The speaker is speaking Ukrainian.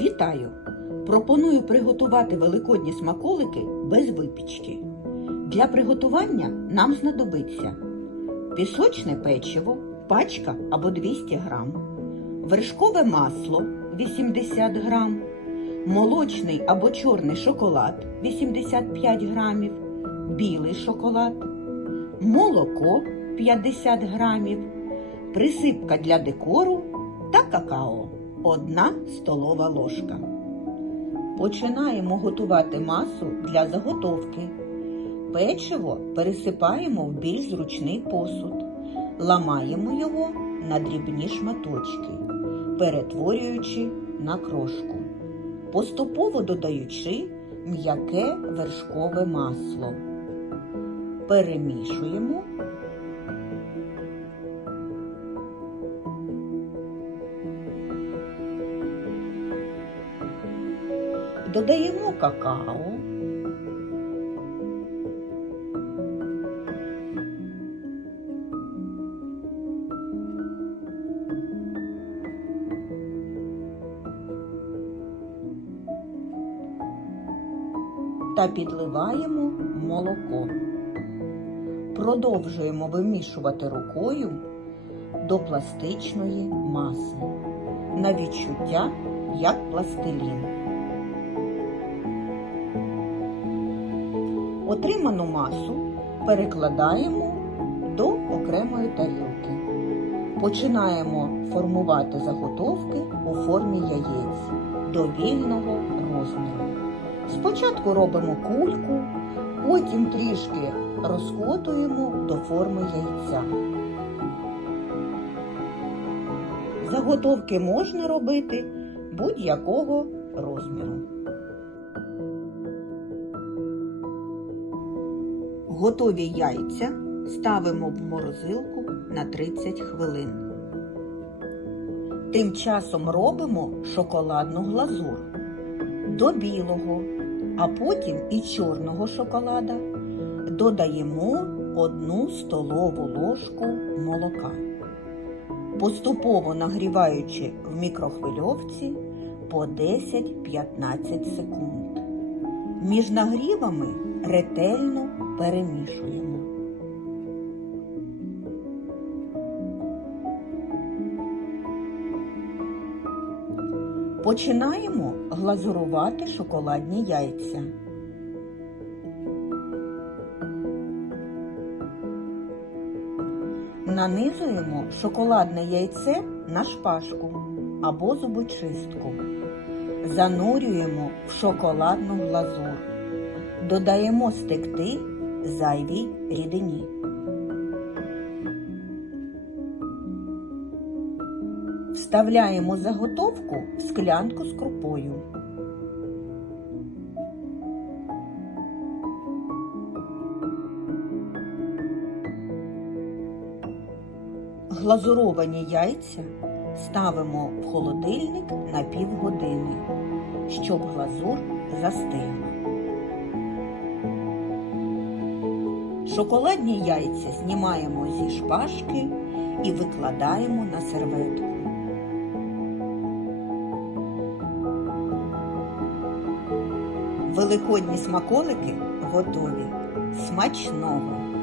Вітаю! Пропоную приготувати великодні смаколики без випічки. Для приготування нам знадобиться пісочне печиво, пачка або 200 грам, вершкове масло 80 грам, молочний або чорний шоколад 85 грамів, білий шоколад, молоко 50 грамів, присипка для декору та какао 1 столова ложка. Починаємо готувати масу для заготовки. Печиво пересипаємо в більш зручний посуд. Ламаємо його на дрібні шматочки, перетворюючи на крошку, поступово додаючи м'яке вершкове масло. Перемішуємо. Додаємо какао. Та підливаємо молоко. Продовжуємо вимішувати рукою до пластичної маси на відчуття як пластилін. Отриману масу перекладаємо до окремої тарілки. Починаємо формувати заготовки у формі яєць до вільного розміру. Спочатку робимо кульку, потім трішки розкотуємо до форми яйця. Заготовки можна робити будь-якого розміру. Готові яйця ставимо в морозилку на 30 хвилин. Тим часом робимо шоколадну глазур до білого, а потім і чорного шоколада додаємо 1 столову ложку молока. Поступово нагріваючи в мікрохвильовці по 10-15 секунд. Між нагрівами ретельно перемішуємо. Починаємо глазурувати шоколадні яйця. Нанизуємо шоколадне яйце на шпажку або зубочистку. Занурюємо в шоколадну глазур. Додаємо стекти зайвій рідині. Вставляємо заготовку в склянку з крупою. Глазуровані яйця ставимо в холодильник на півгодини, щоб глазур застигла. Шоколадні яйця знімаємо зі шпажки і викладаємо на серветку. Великодні смаколики готові. Смачного!